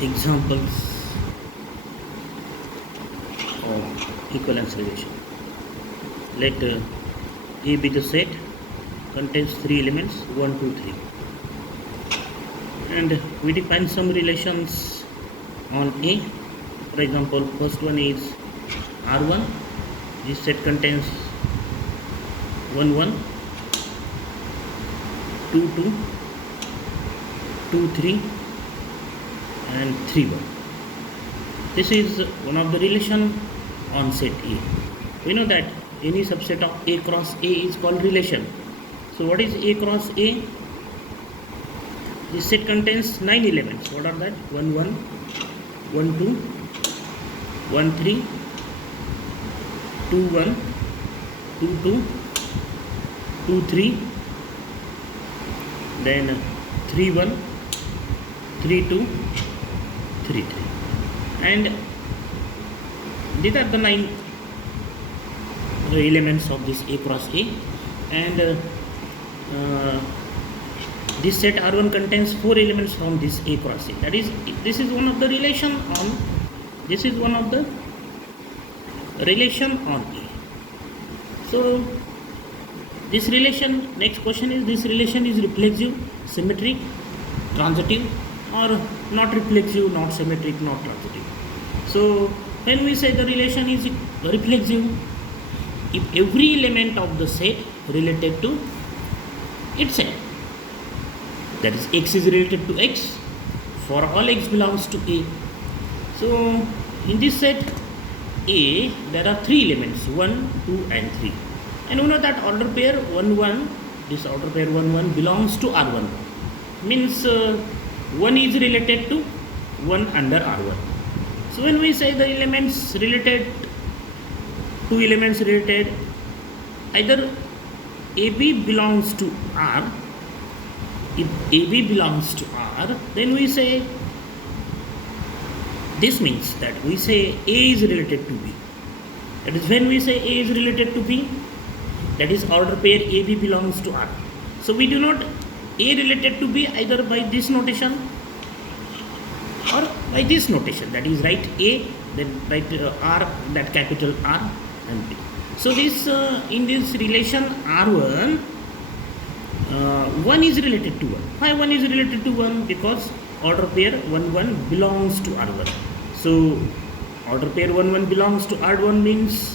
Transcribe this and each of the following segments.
Examples of equivalence relation. Let A be the set, contains three elements 1, 2, 3, and we define some relations on A. For example, first one is R1. This set contains 1, 1, 2, 2, 2, 3, and 3, 1. This is one of the relation on set A. We know that any subset of A cross A is called relation. So what is A cross A? This set contains 9 elements. What are that? 1, 1, 1, 2, 1, 3, 2, 1, 2, 2, 2, 3, then 3, 1, 3, 2, 3, 3. And these are the 9 elements of this A cross A. And this set R1 contains 4 elements from this A cross A. That is, this is one of the relation on. This is one of the relation on A. So this relation. Next question is: this relation is reflexive, symmetric, transitive, or not reflexive, not symmetric, not transitive? So when we say the relation is reflexive, if every element of the set related to itself, that is x is related to x for all x belongs to A. So in this set A there are 3 elements 1, 2 and 3, and we know that order pair 1, 1, this order pair 1, 1 belongs to R1, means 1 is related to 1 under R1. So when we say the elements related, 2 elements related, either AB belongs to R. If AB belongs to R, then we say, this means that we say A is related to B. That is, when we say A is related to B, that is order pair AB belongs to R. So we do not A related to B either by this notation or by this notation, that is write A, then write R, that capital R and B. So this in this relation R1, 1 is related to 1. Why 1 is related to 1? Because order pair 1, 1 belongs to R1. So order pair 1, 1 belongs to R1 means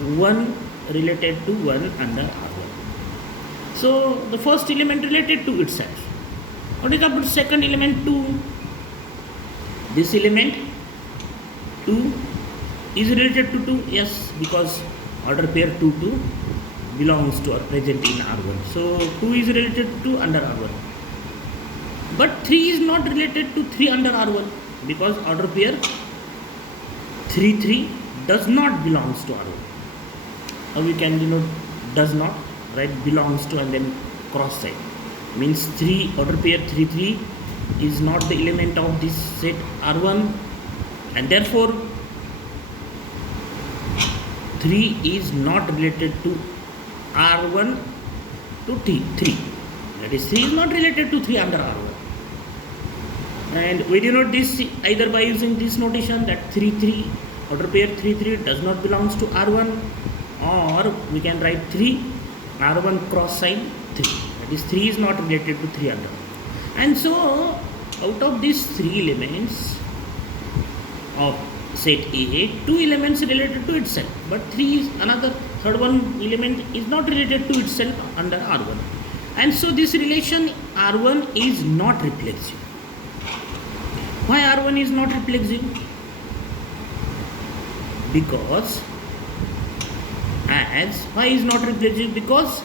1 related to 1 under R1. So the first element related to itself. What is about second element 2? This element 2 is related to 2, yes, because order pair 2, 2 belongs to or present in R1. So 2 is related to 2 under R1. But 3 is not related to 3 under R1 because order pair 3, 3 does not belongs to R1. Or we can denote does not, right? Belongs to and then cross side. Means 3 order pair 3, 3 is not the element of this set R1, and therefore 3 is not related to R1 to 3. That is, 3 is not related to 3 under R1. And we denote this either by using this notation that 3, 3, order pair 3, 3 does not belongs to R1, or we can write 3 R1 cross sign 3. That is, 3 is not related to 3 under. And so out of these 3 elements of set A, 2 elements related to itself, but 3 is another third one element is not related to itself under R1. And so this relation R1 is not reflexive. Why R1 is not reflexive? Because why is not reflexive? Because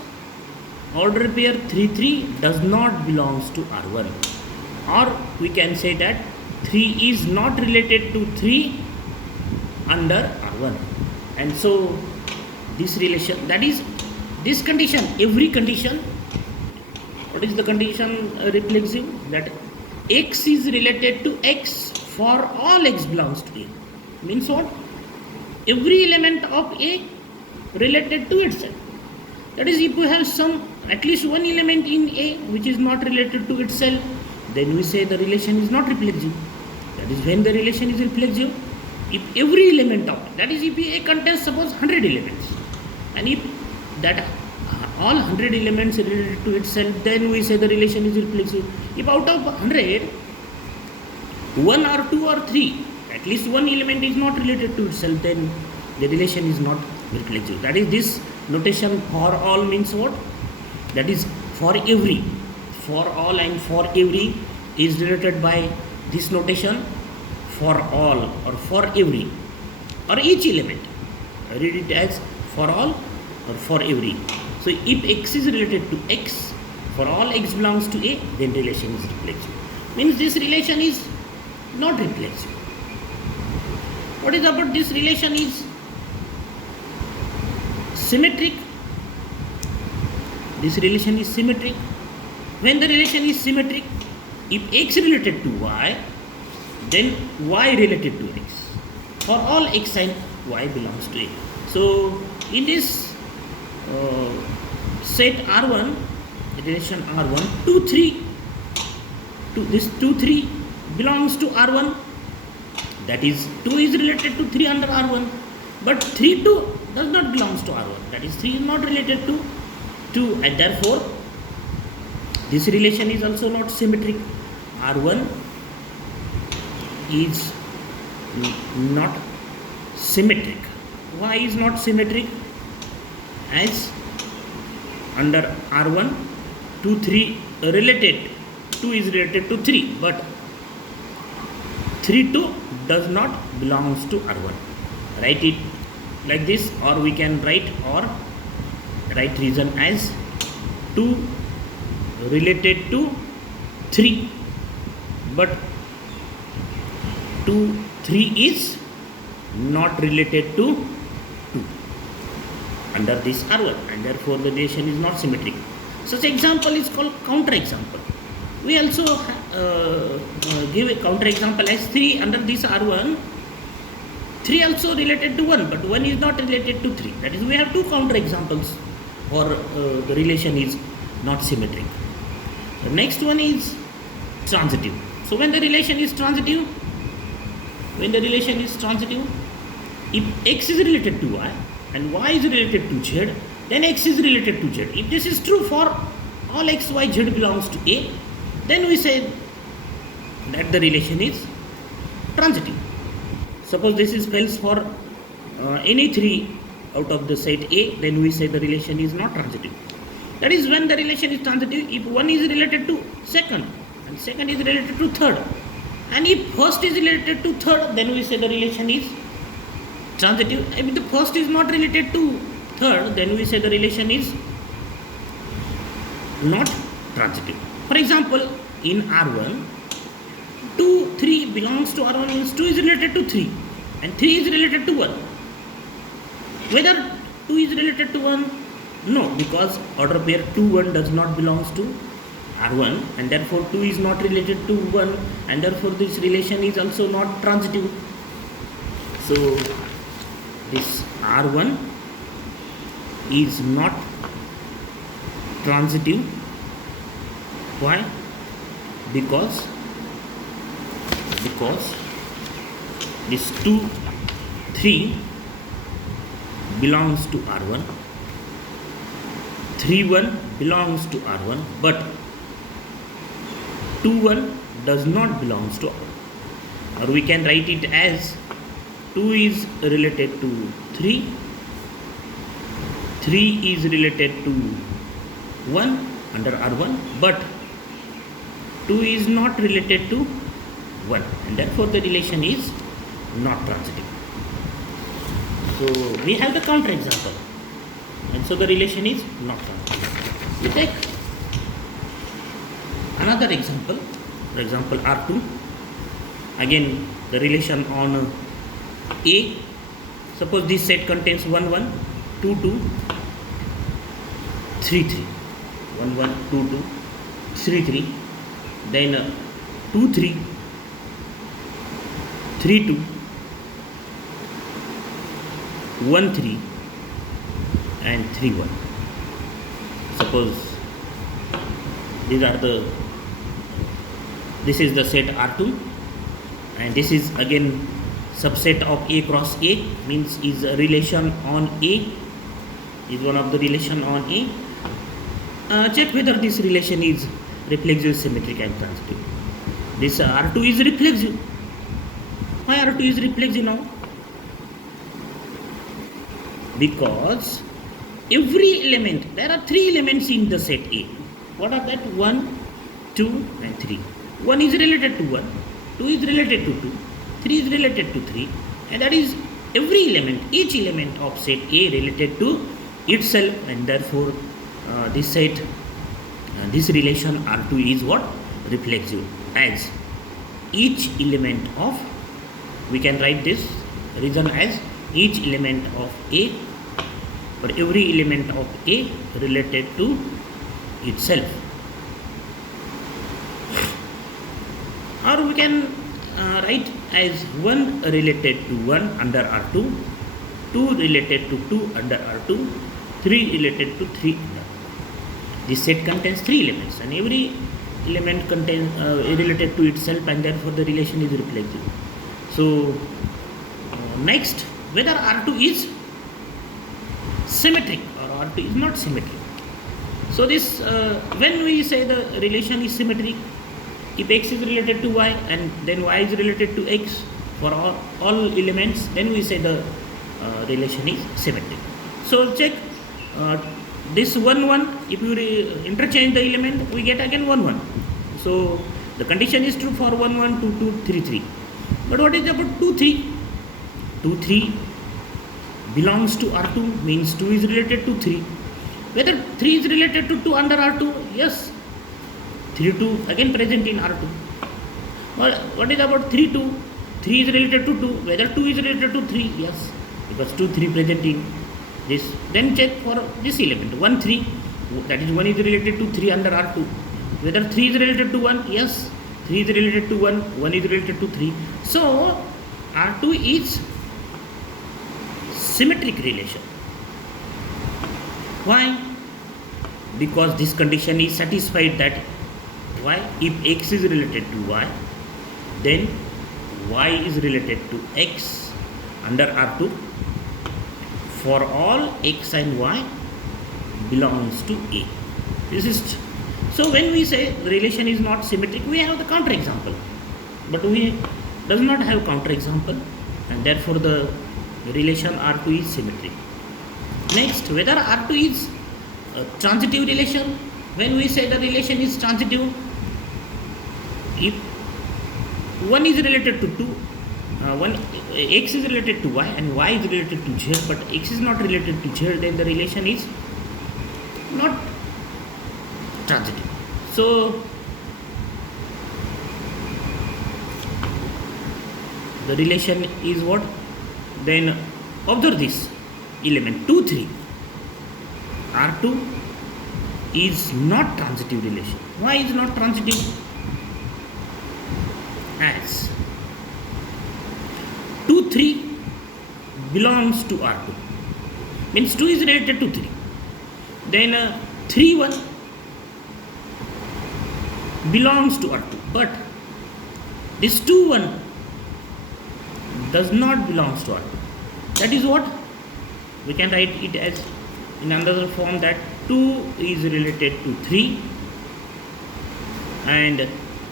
order pair 3, 3 does not belongs to R1, or we can say that 3 is not related to 3 under R1. And so this relation, that is this condition, every condition, what is the condition reflexive? That x is related to x for all x belongs to A. Means what? Every element of A related to itself. That is, if we have some at least one element in A which is not related to itself, then we say the relation is not reflexive. That is when the relation is reflexive. If every element of, that is if A contains suppose 100 elements, and if that all 100 elements related to itself, then we say the relation is reflexive. If out of 100, 1 or 2 or 3, at least one element is not related to itself, then the relation is not reflexive. That is, this notation for all means what? That is for every, for all and for every is related by this notation for all or for every or each element. Read it as for all or for every. So if x is related to x, for all x belongs to A, then relation is reflexive. Means this relation is not reflexive. What is about this relation is symmetric. This relation is symmetric. When the relation is symmetric, if x related to y, then y related to x. For all x and y belongs to A. So in this set R1, relation R1, 2, 3, this 2, 3 belongs to R1. That is, 2 is related to 3 under R1. But 3, 2 does not belongs to R1. That is, 3 is not related to 2. And therefore, this relation is also not symmetric. R1 is not symmetric. Why is not symmetric? As under R1, 2, 3 related, 2 is related to 3, but 3, 2 does not belongs to R1. Write it like this, or we can write reason as 2 related to 3, but 2, 3 is not related to 2 under this R1, and therefore the relation is not symmetric. Such example is called counter example. We also give a counter example as 3 under this R1. 3 also related to 1, but 1 is not related to 3. That is, we have two counter examples for the relation is not symmetric. The next one is transitive. So when the relation is transitive, if x is related to y and y is related to z, then x is related to z. If this is true for all x, y, z belongs to A, then we say that the relation is transitive. Suppose this is false for any 3 out of the set A, then we say the relation is not transitive. That is, when the relation is transitive, if 1 is related to second and second is related to third, and if first is related to third, then we say the relation is transitive. If the first is not related to third, then we say the relation is not transitive. For example, in R1, 2, 3 belongs to R1 means 2 is related to 3 and 3 is related to 1. Whether 2 is related to 1? No, because order pair 2, 1 does not belongs to R1, and therefore 2 is not related to 1, and therefore this relation is also not transitive. So this R1 is not transitive. Why? Because this 2, 3 belongs to R1, 3, 1 belongs to R1, but 2, 1 does not belongs to R1. Or we can write it as 2 is related to 3, 3 is related to 1 under R1, but 2 is not related to 1, and therefore the relation is not transitive. So we have the counter example, and so the relation is not transitive. We take another example, for example R2. Again, the relation on A. Suppose this set contains 1, 1, 2, 2, 3, 3. 1, 1, 2, 2, 3, 3. Then 2, 3, 3, 2, 1, 3, and 3, 1. Suppose this is the set R2, and this is again subset of A cross A, means is a relation on A, is one of the relation on A. Check whether this relation is reflexive, symmetric and transitive. This R2 is reflexive. Why R2 is reflexive now? Because every element, there are three elements in the set A. What are that? 1, 2 and 3. 1 is related to 1, 2 is related to 2, 3 is related to 3, and that is every element, each element of set A related to itself, and therefore this set, this relation R2 is what? Reflexive, as each element of, we can write this reason as each element of A, or every element of A related to itself. Or we can write as 1 related to 1 under R2, 2 related to 2 under R2, 3 related to 3 under R2. This set contains 3 elements, and every element contains related to itself, and therefore the relation is reflexive. So next, whether R2 is symmetric or R2 is not symmetric. So this when we say the relation is symmetric, if x is related to y and then y is related to x for all elements, then we say the relation is symmetric. So check this 1 1, if you interchange the element, we get again 1 1. So the condition is true for 1 1, 2 2, 3 3. But what is about 2 3? 2 3 belongs to R2, means 2 is related to 3. Whether 3 is related to 2 under R2? Yes. 3 2 again present in R2. Well, what is about 3 2? 3 is related to 2. Whether 2 is related to 3? Yes. Because 2 3 present in this. Then check for this element 1 3. That is 1 is related to 3 under R2. Whether 3 is related to 1? Yes. 3 is related to 1. 1 is related to 3. So R2 is symmetric relation. Why? Because this condition is satisfied that y, if x is related to y, then y is related to x under R2 for all x and y belongs to A. This is so when we say the relation is not symmetric, we have the counter example, but we does not have counter example, and therefore the relation R2 is symmetric. Next, whether R2 is a transitive relation, when we say the relation is transitive, if 1 is related to 2, x is related to y and y is related to z, but x is not related to z, then the relation is not transitive. So the relation is what? Then observe this element 2 3. R2 is not transitive relation. Why is not transitive? As 2 3 belongs to R2, means 2 is related to 3. Then 3 1 belongs to R2, but this 2 1 does not belongs to R2. That is what we can write it as in another form, that 2 is related to 3 and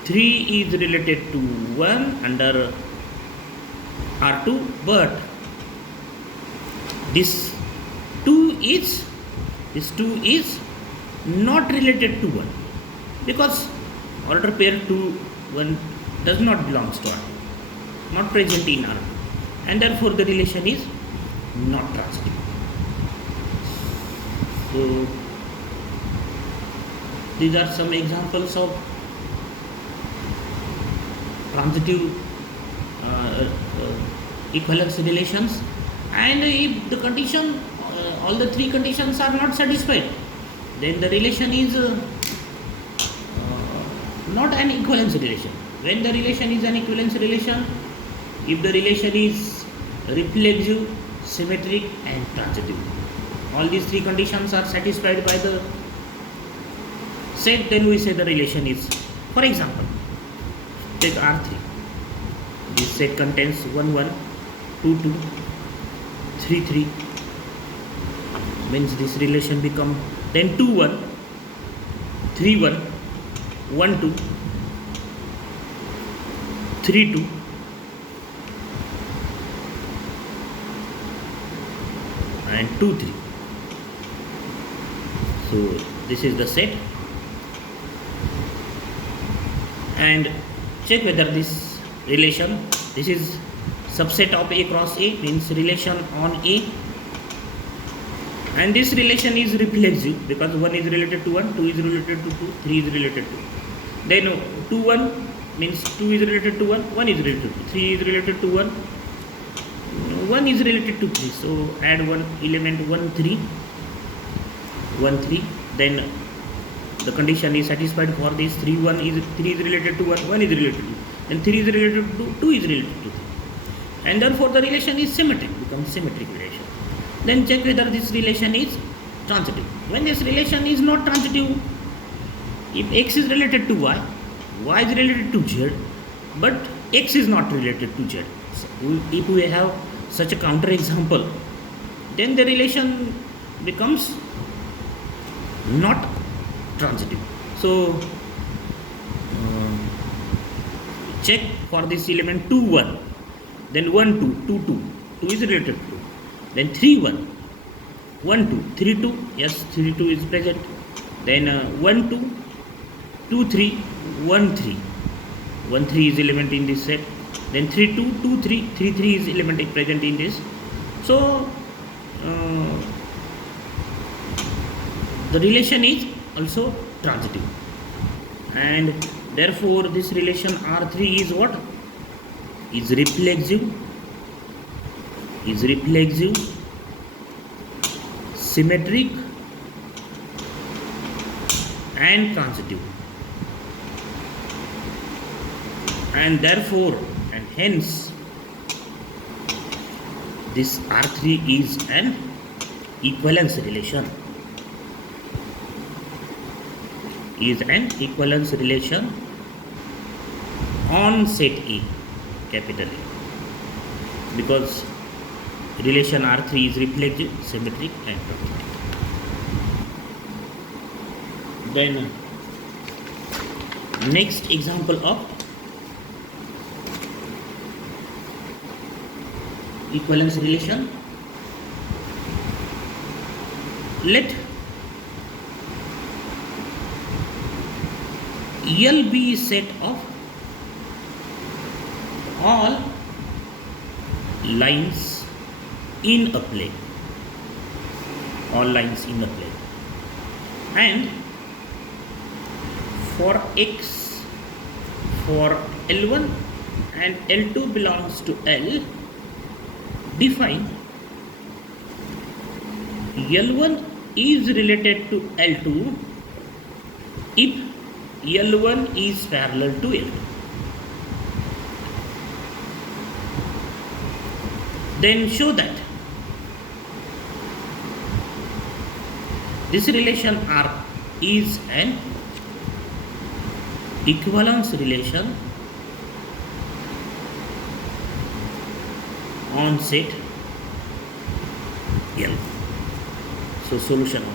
3 is related to 1 under R2, but this 2 is not related to 1, because order pair 2 1 does not belongs to R2, not present in R2, and therefore the relation is not transitive. So these are some examples of transitive equivalence relations, and if the condition, all the three conditions are not satisfied, then the relation is not an equivalence relation. When the relation is an equivalence relation, if the relation is reflexive, symmetric and transitive, all these three conditions are satisfied by the set, then we say the relation is, for example, take R3. This set contains 1 1, 2 2, 3 3. Means this relation become then 2 1, 3 1, 1 2, 3 2, and 2 3. So this is the set, and check whether this relation, this is subset of A cross A, means relation on A, and this relation is reflexive because 1 is related to 1, 2 is related to 2, 3 is related to 2. Then 2 1 means 2 is related to 1, 1 is related to 2, 3 is related to 1, 1 is related to 3. So add one element 1 3, 1 3. Then the condition is satisfied for this. 3 is related to 1, 1 is related to 2, and 3 is related to 2, 2 is related to 3, and therefore the relation is symmetric, becomes symmetric relation. Then check whether this relation is transitive. When this relation is not transitive, if x is related to y, y is related to z, but x is not related to z. So if we have such a counter example, then the relation becomes not transitive. So check for this element 2 1, then 1 2, 2 2, 2 is related to 2, then 3 1, 1 2, 3 2, yes 3 2 is present, then 1 2, 2 3, 1 3, 1 3 is element in this set, then 3 2, 2 3, 3 3 is element present in this. So the relation is also transitive, and therefore this relation R3 is what? Is reflexive, symmetric, and transitive, and therefore and hence this R3 is an equivalence relation, on set A, capital A, because relation R3 is reflexive, symmetric, and transitive. Then next example of equivalence relation. Let L be a set of all lines in a plane, and for x, for L1 and L2 belongs to L, define L1 is related to L2 if L1 is parallel to L2. Then show that this relation R is an equivalence relation on set L. So solution.